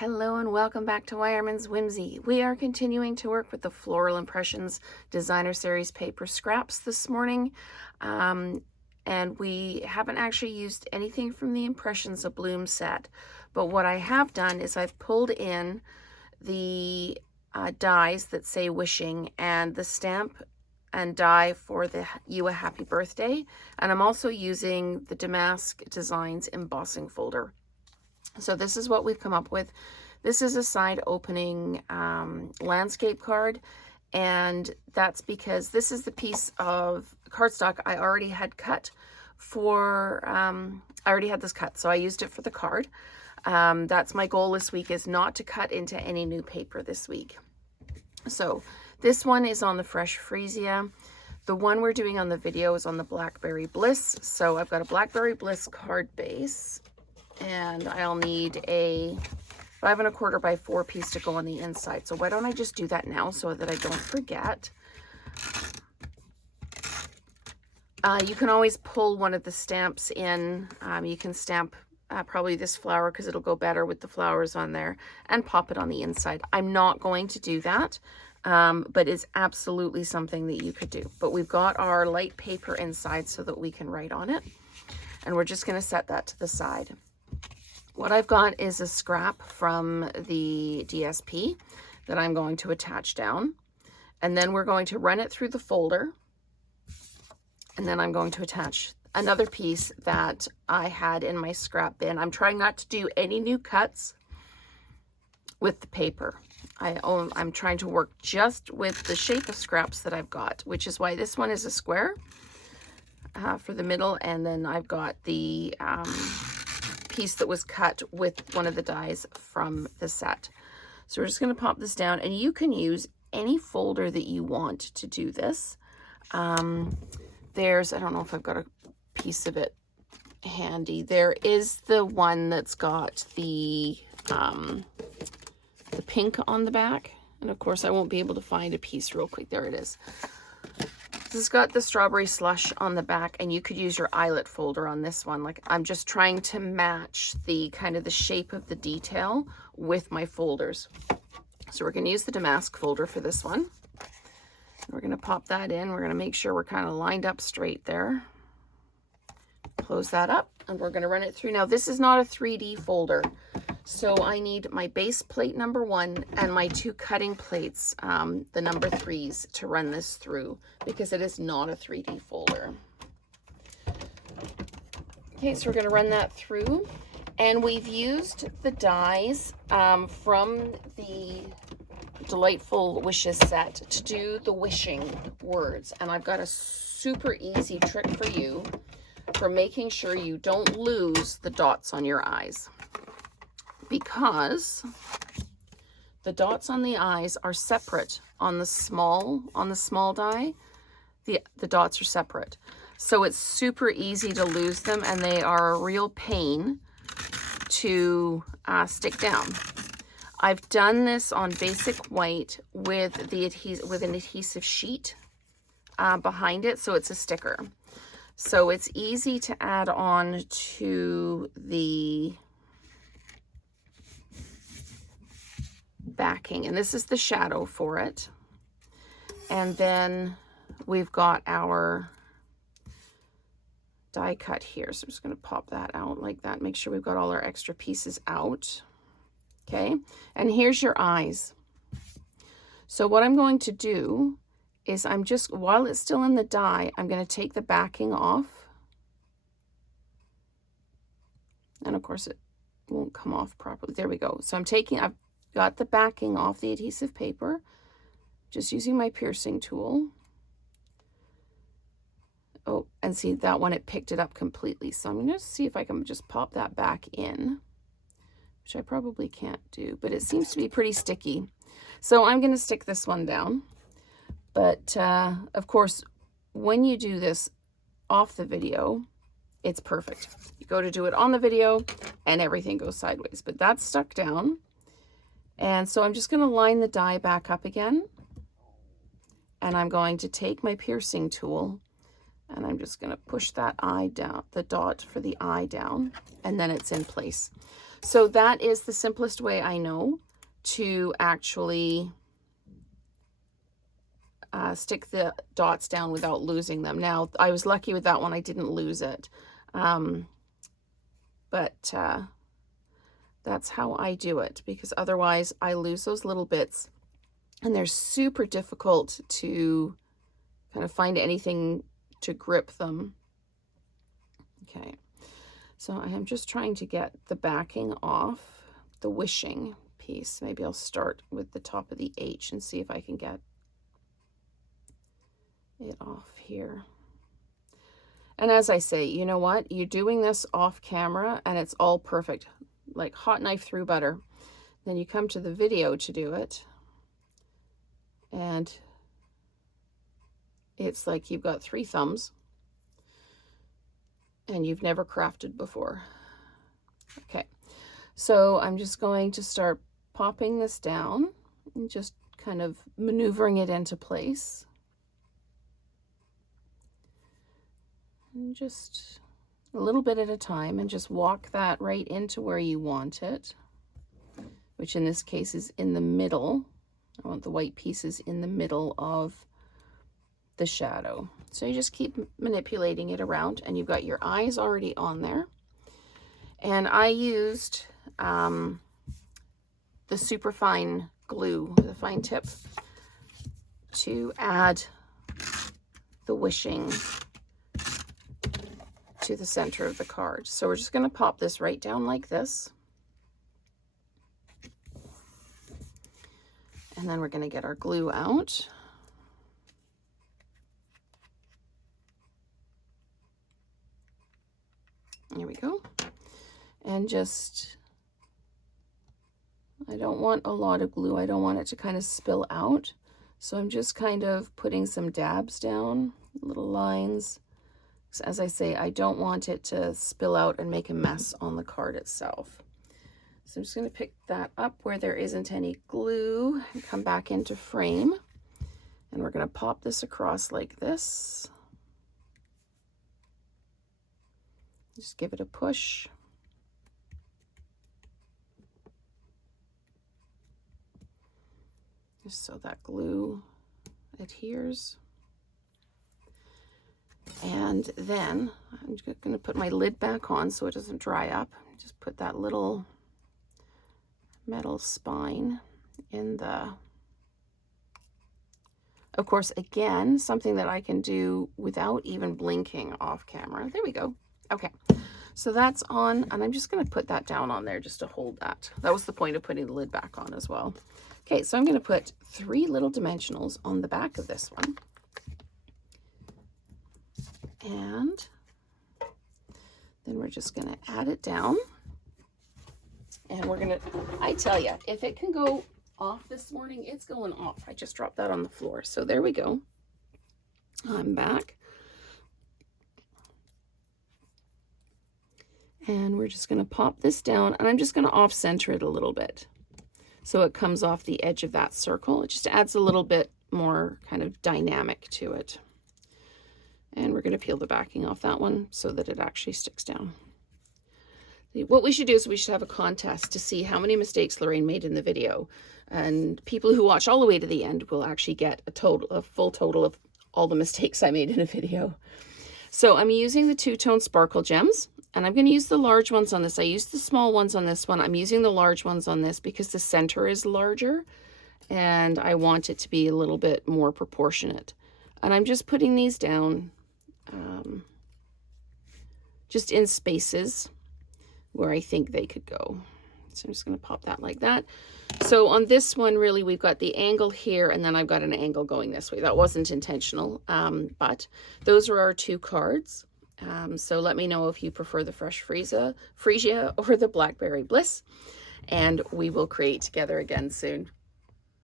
Hello and welcome back to Wireman's Whimsy. We are continuing to work with the Floral Impressions Designer Series paper scraps this morning. And we haven't actually used anything from the Impressions of Bloom set. But what I have done is I've pulled in the dies that say wishing and the stamp and die for the You a Happy Birthday. And I'm also using the Damask Designs embossing folder. So this is what we've come up with. This is a side opening landscape card, and that's because this is the piece of cardstock I already had cut for, I already had this cut, so I used it for the card. That's my goal this week, is not to cut into any new paper this week. So this one is on the Fresh Freesia. The one we're doing on the video is on the Blackberry Bliss. So I've got a Blackberry Bliss card base, and I'll need a 5 1/4 by 4 piece to go on the inside. So why don't I just do that now so that I don't forget. You can always pull one of the stamps in. You can stamp probably this flower because it'll go better with the flowers on there, and pop it on the inside. I'm not going to do that, but it's absolutely something that you could do. But we've got our light paper inside so that we can write on it, and we're just going to set that to the side. What I've got is a scrap from the DSP that I'm going to attach down, and then we're going to run it through the folder, and then I'm going to attach another piece that I had in my scrap bin. I'm trying not to do any new cuts with the paper. I'm trying to work just with the shape of scraps that I've got, which is why this one is a square for the middle, and then I've got the piece that was cut with one of the dies from the set. So we're just going to pop this down, and you can use any folder that you want to do this. I don't know if I've got a piece of it handy. There is the one that's got the pink on the back, and of course I won't be able to find a piece real quick. There it is. This has got the strawberry slush on the back, and you could use your eyelet folder on this one. Like, I'm just trying to match the kind of the shape of the detail with my folders. So we're going to use the Damask folder for this one. We're going to pop that in. We're going to make sure we're kind of lined up straight there. Close that up, and we're going to run it through. Now, this is not a 3D folder, so I need my base plate number 1 and my 2 cutting plates, the number 3s, to run this through, because it is not a 3D folder. Okay, so we're going to run that through, and we've used the dies from the Delightful Wishes set to do the wishing words, and I've got a super easy trick for you for making sure you don't lose the dots on your eyes, because the dots on the eyes are separate on the small die. The dots are separate, so it's super easy to lose them, and they are a real pain to stick down. I've done this on basic white with an adhesive sheet behind it, so it's a sticker. So it's easy to add on to the backing, and this is the shadow for it. And then we've got our die cut here, so I'm just going to pop that out like that. Make sure we've got all our extra pieces out. Okay, and here's your eyes. So what I'm going to do is while it's still in the die, I'm going to take the backing off. And of course it won't come off properly. There we go. So I've got the backing off the adhesive paper, just using my piercing tool. Oh, and see that one, it picked it up completely. So I'm going to see if I can just pop that back in, which I probably can't do, but it seems to be pretty sticky. So I'm going to stick this one down. But of course, when you do this off the video, it's perfect. You go to do it on the video and everything goes sideways, but that's stuck down. And so I'm just going to line the die back up again. And I'm going to take my piercing tool, and I'm just going to push that eye down, the dot for the eye down, and then it's in place. So that is the simplest way I know to actually stick the dots down without losing them. Now, I was lucky with that one. I didn't lose it. But that's how I do it, because otherwise I lose those little bits and they're super difficult to kind of find anything to grip them. Okay, so I am just trying to get the backing off the wishing piece. Maybe I'll start with the top of the H and see if I can get it off here. And as I say, you know what? You're doing this off camera and it's all perfect, like hot knife through butter. Then you come to the video to do it, and it's like you've got 3 thumbs and you've never crafted before. Okay, so I'm just going to start popping this down and just kind of maneuvering it into place. And just a little bit at a time, and just walk that right into where you want it, which in this case is in the middle. I want the white pieces in the middle of the shadow. So you just keep manipulating it around, and you've got your eyes already on there. And I used the super fine glue, the fine tip, to add the wishing to the center of the card. So we're just going to pop this right down like this. And then we're going to get our glue out. There we go. And just, I don't want a lot of glue. I don't want it to kind of spill out. So I'm just kind of putting some dabs down, little lines. As I say, I don't want it to spill out and make a mess on the card itself. So I'm just going to pick that up where there isn't any glue and come back into frame. And we're going to pop this across like this. Just give it a push. Just so that glue adheres. And then I'm just going to put my lid back on so it doesn't dry up. Just put that little metal spine in the, of course, again, something that I can do without even blinking off camera. There we go. Okay, so that's on, and I'm just going to put that down on there just to hold that. That was the point of putting the lid back on as well. Okay, so I'm going to put 3 little dimensionals on the back of this one. And then we're just going to add it down. And we're going to, I tell you, if it can go off this morning, it's going off. I just dropped that on the floor. So there we go. I'm back. And we're just going to pop this down, and I'm just going to off-center it a little bit so it comes off the edge of that circle. It just adds a little bit more kind of dynamic to it. And we're going to peel the backing off that one so that it actually sticks down. What we should do is we should have a contest to see how many mistakes Lorraine made in the video. And people who watch all the way to the end will actually get a full total of all the mistakes I made in a video. So I'm using the two-tone sparkle gems, and I'm going to use the large ones on this. I used the small ones on this one. I'm using the large ones on this because the center is larger and I want it to be a little bit more proportionate. And I'm just putting these down just in spaces where I think they could go. So I'm just going to pop that like that. So on this one, really, we've got the angle here, and then I've got an angle going this way. That wasn't intentional, but those are our 2 cards. So let me know if you prefer the Fresh Freesia or the Blackberry Bliss, and we will create together again soon.